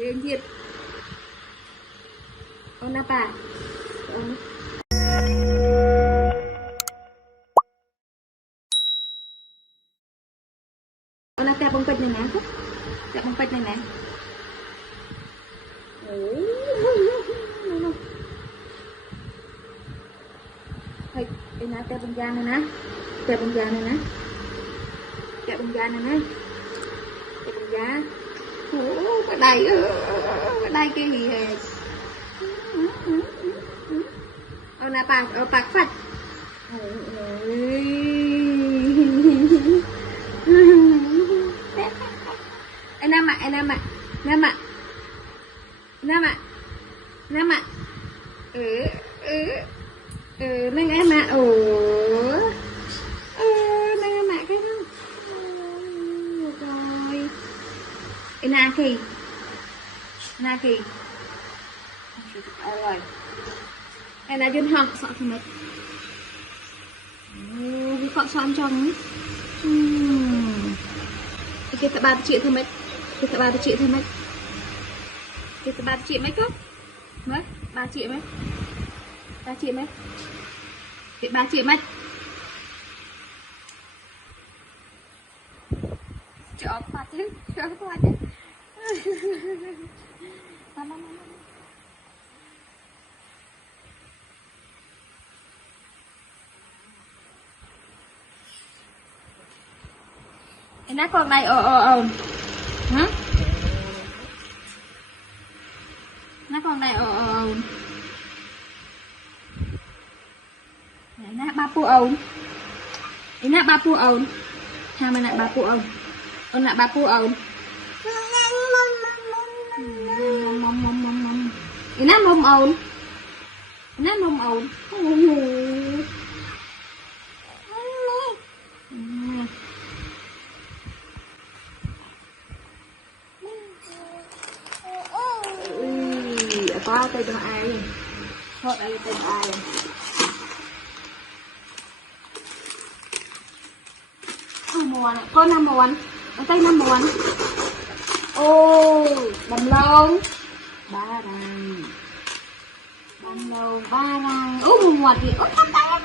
Riêng diệt. Ôn apa? Ôn. Ôn apa bông bịch này nè. Tẹp bông bịch này nè. Hey, ina tẹp bông da này nè. Tẹp bông da này nè. Tẹp bông da này nè. Tẹp bông da. Ở đây cái gì hề nè bạc phật nam ạ nâng em ạ nâng em ạ cái không rồi na kỳ rồi em là dân học sợ thì mất cái cọ son trong cái tập 3 triệu thôi mấy cái tập 3 triệu thôi mấy cái tập 3 triệu mấy cốc mấy 3 triệu mấy 3 triệu mấy cái 3 triệu mấy chó quạt thế nó con này hả nó con này nó ba pu ồn nó ba pu ồn hai bên này ba pu ồn ôn lại ba pu ồn nó mồm ồn có tay cho ai thôi đây tay ai mùa này có 5 mùa ở tay 5 mùa ô đầm lông 3 răng đầm lông 3 răng ô mùa thì ô tắt tay